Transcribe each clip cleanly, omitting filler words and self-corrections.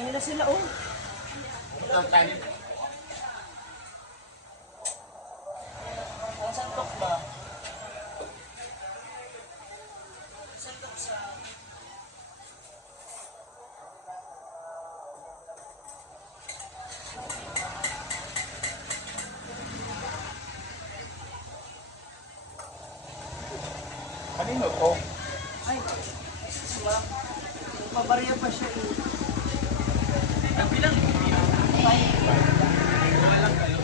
Ayun na sila, oh. Ang santok ba? Santok sa... Kanino to? Ay, mabarya pa siya, eh. Ang bilang? Walang kayo.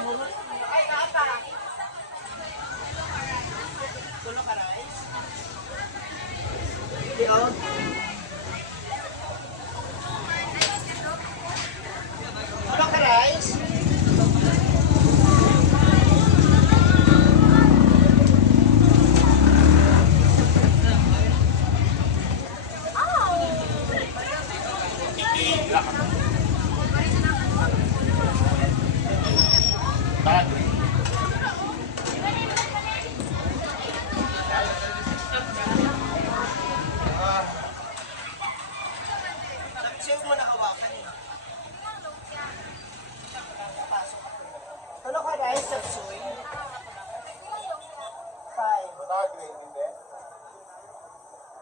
Ay, apa. Tulo ka rice. Diog. Tulo ka rice. Save mo na hawakan eh. Tulo ka rice sa soy. 5. Matagay, hindi.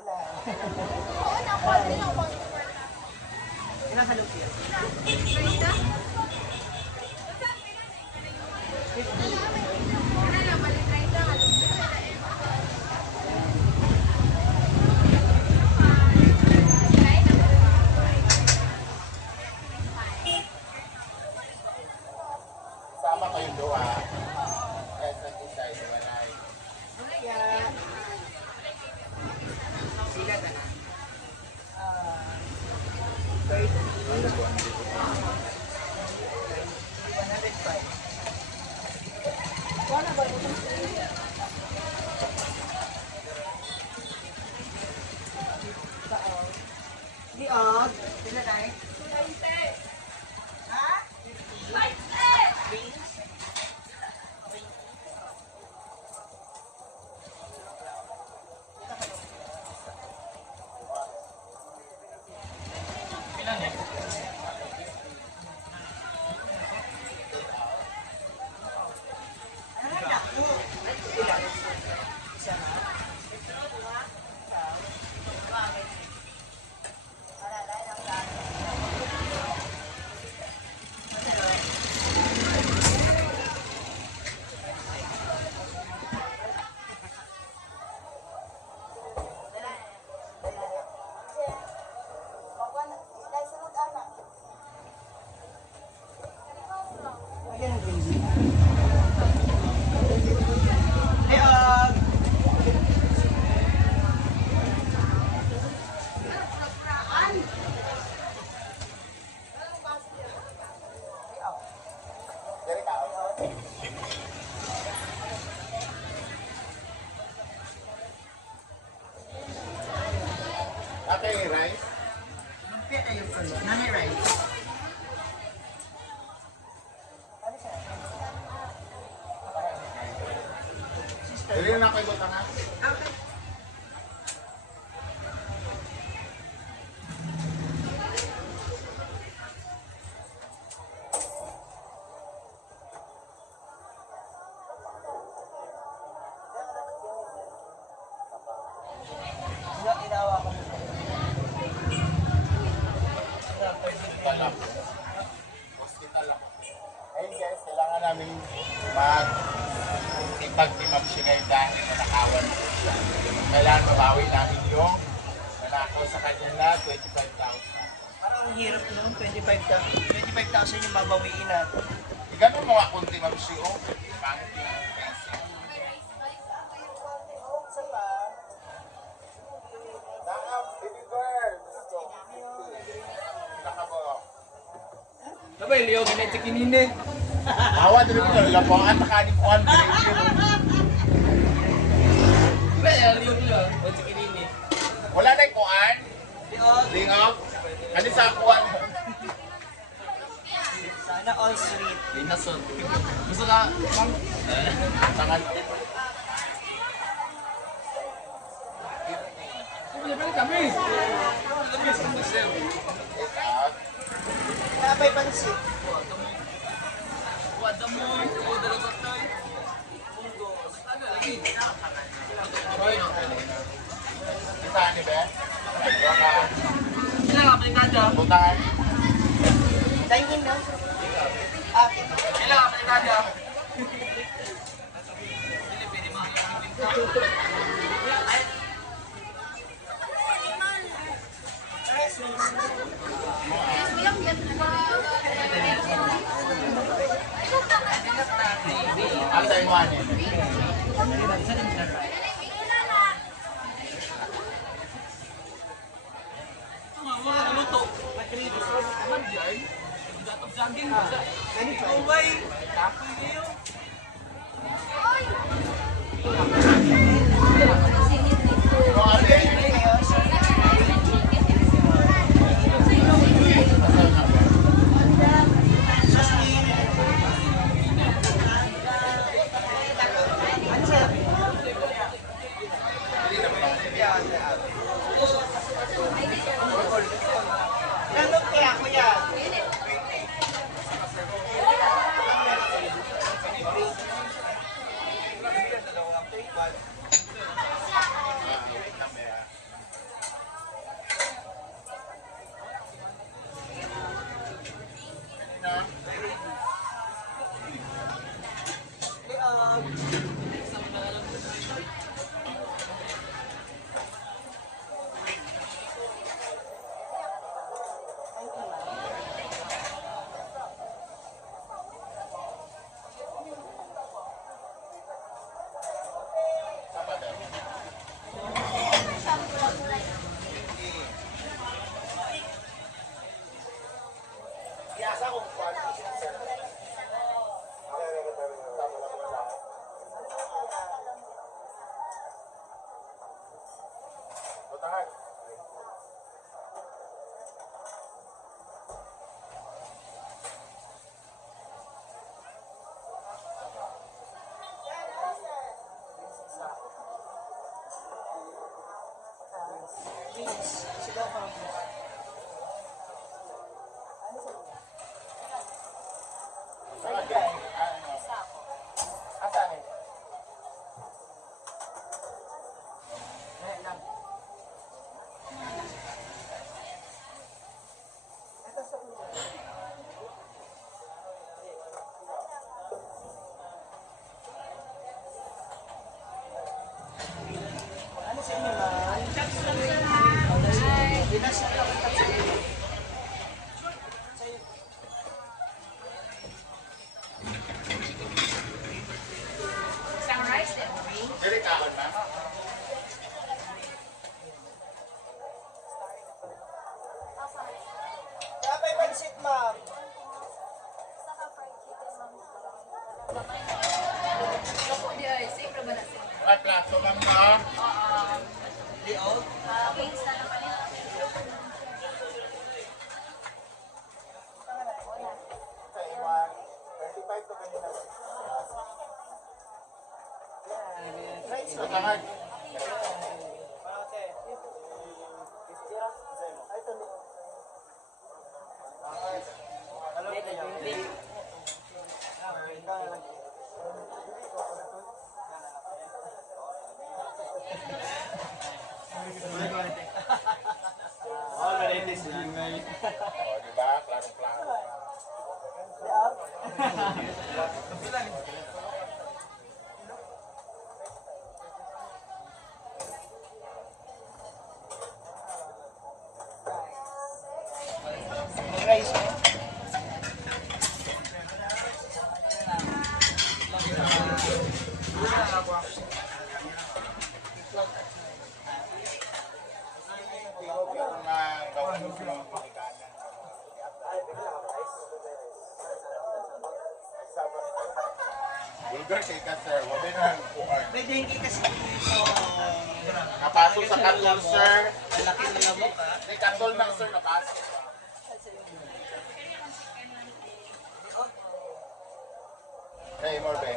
Ilan? Ilan ka lumpia? Sama kayong doa. Kahit nag-decide, wala eh. Ayan. Sila na. 105. Diog. Sila tayo. Ha? Beans? Diog. Dari ka. Okay, rice. Lumpia tayo po. Nani rice? Dili na kayo butang ha. Okay. Inawa ko. Hospital lang. Hospital lang. Ayun guys, kailangan namin ipag-timap siya ngayon dahil nanakawan po siya. Kailangan mabawi namin yung nanakaw sa kanya na 25,000. Parang ang hirap noon, 25,000 yung babawiin natin. Ganun mga kunti ma'am siya oh. Pangit yung peso. Sa pa, Nakam, baby girl. Gusto. Nakabo. Sabay, liyo, ginetsi kinini. Awa, dili ko lang po. Ang nakanin ko ang Kaya, liyo, ginetsi kinini. wala na yung kuan. Diog. Lingap. Ano sa kuan? Sana all sweet. Linasot. Gusto ka, ma'am? Tangan. Balik kami. Labis, sir. Napay pansit. Wada mo, dalagot tayo. Punggos. Ano, lagi. Isa ni Ben. Baka Sila ka, panikada. butan. Dahil na. Akin. Sila ka, panikada. Rice mix. Asa yung one eh. Kung ano eh. Nandun kaya kuya? Dili kahon na. Kapay pansit, ma'am. Ay, plato ma'am na. Sa iwan, 35 to kanina. Butangag. Oh, diba? Klaro-klaro. Rice, no? Bulgar kay ka sir, wala na kuan. May dengue kasi dito. Napasok sa katol sir. Malaki na lamok, ha? May katol na sir, napasok. Hey, Morbe.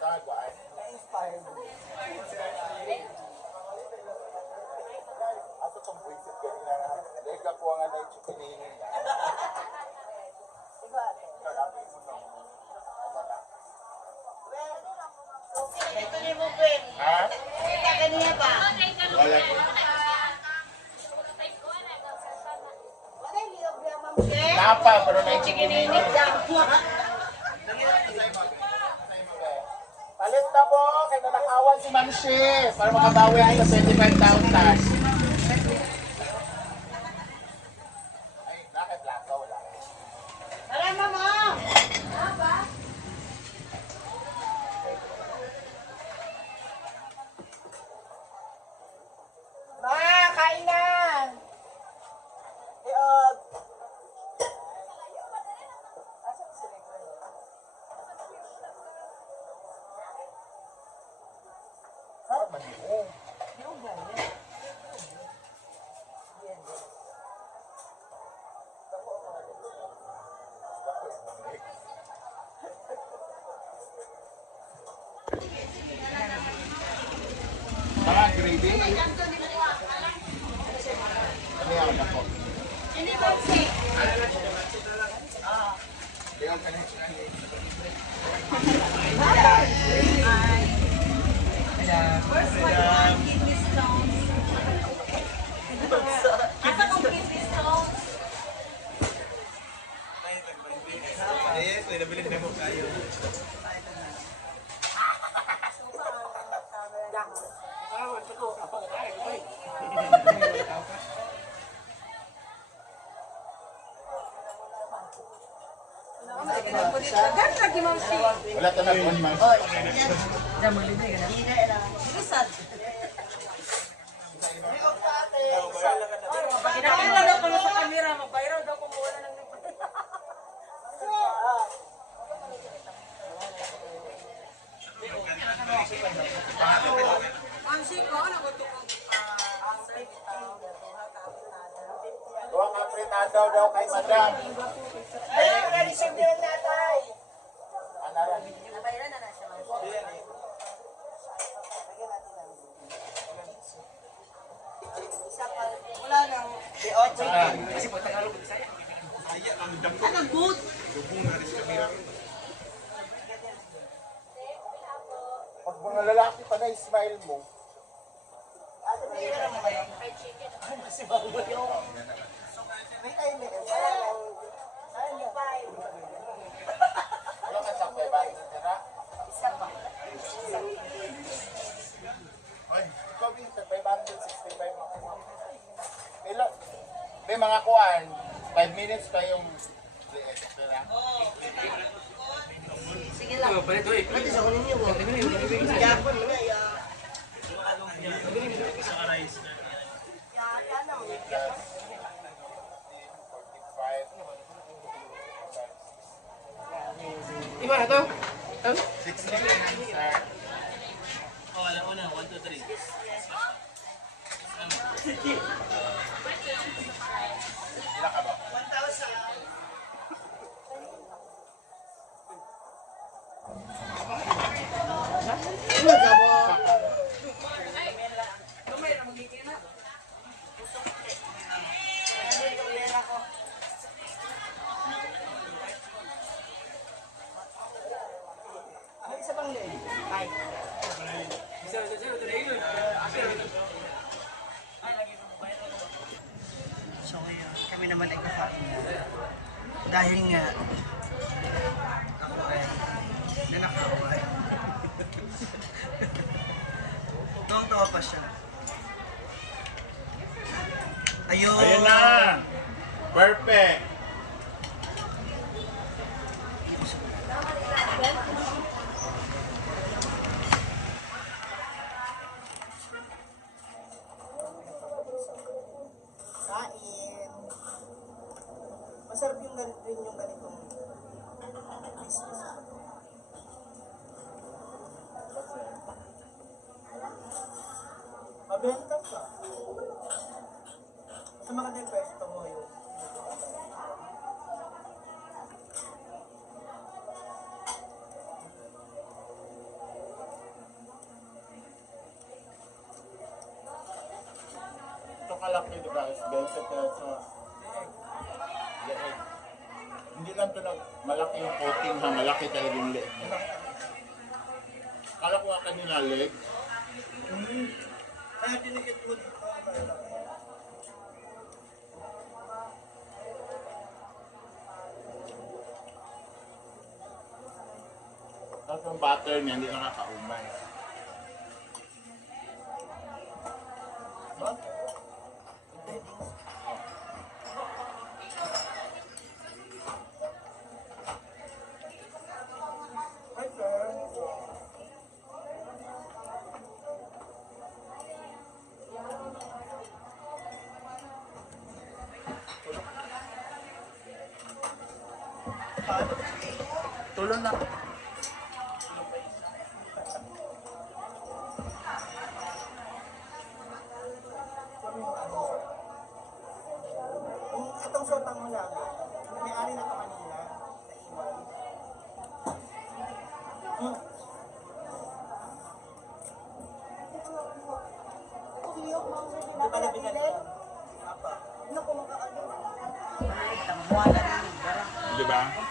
Tawag ba ay? Ato tong buisit kanina na. Lega ko ang anay chupinihin niya. Ito ni Bupin. Ha? Kita kanina ba? Wala. Wala yung liyog niya, Ma'am She. Napa, pero may chupinihin. Palit na po, kaya nanakawan si Ma'am She para makabawi ang sa 25,000. Ay, bakit lasa? Wala. Wala, Ma'am Ano yan ako? Hindi Mamsi. Ikaw ka na. First one, kidney stones. Asa kong kidney stones? Pwede bilhin na mo kayo. Wala ito na doon, ma'am. Kinakailan daw ko sa camera, magbayraw daw kung wala ng Mamsi ko, ano ko ito Huwag ka pritado daw kay madam. Ay, na-receive yun natay. Ano rin? Nabayran na siya. Isa pa. Wala nang. Kasi pag Tagalog sa akin, Anong good? Pag mga lalaki pa na smile mo, wala ka sa 500 tira. Ay, ikaw dito, 565 ako. Ilo, may mga kuan, 5 minutes pa yung tira. Sige lang. palit doy. Pwede sa kunin niyo. Yapon mo na ya. Yan ang 45. Iba na to? 69, sir. Ilan ka ba? 1,000. Ano isa pang din? Ay. So yun, kami naman ay kakain na. Dahil nga ako ay nanakawa. Tuwang-tawa pa siya. Ayun! Ayun na! Perfect! Kain. Masarap yung ganito rin yung ganitong business. Mabenta ka. Sa mga depesto mo yun. Ito kalaki, di ba? Is 20 pesos. Leeg. Hindi lang ito malaki yung coating ha, malaki talaga yung leeg. Kala ko nga kanina leg. Kaya dinikit mo dito. Tapos yung butter niya, hindi nakakaumay. Hi, sir. Tulon na. Kung itong sotang mo lang, may-ari na ito kanina, naiwan. Kawalan. Di ba?